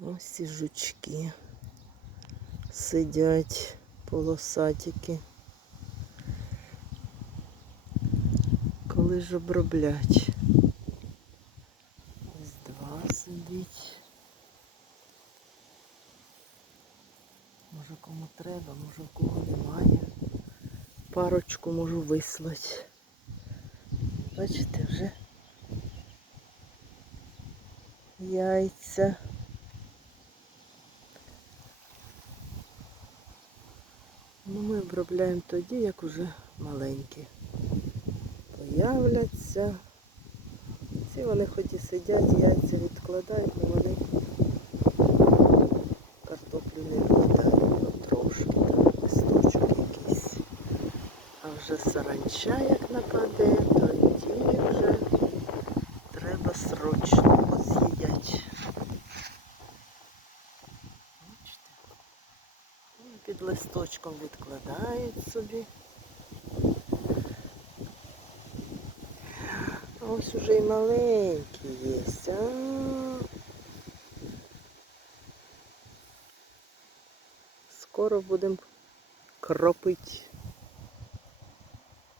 Ось ці жучки сидять полосатики. Коли ж оброблять? Ось два сидить. Може кому треба, може в кого немає. Парочку можу вислати. Бачите, вже яйця. Ну, ми обробляємо тоді, як уже маленькі. Появляться. Ці вони хоч і сидять, яйця відкладають, але вони картоплю не вкладають. Ну, трошки там листочок якийсь. А вже саранча як нападе, тоді вже треба срочно поз'їдять. Бачите? Ну, Під листочком відкладають собі. А ось уже і маленькі є. А. Скоро будемо кропити.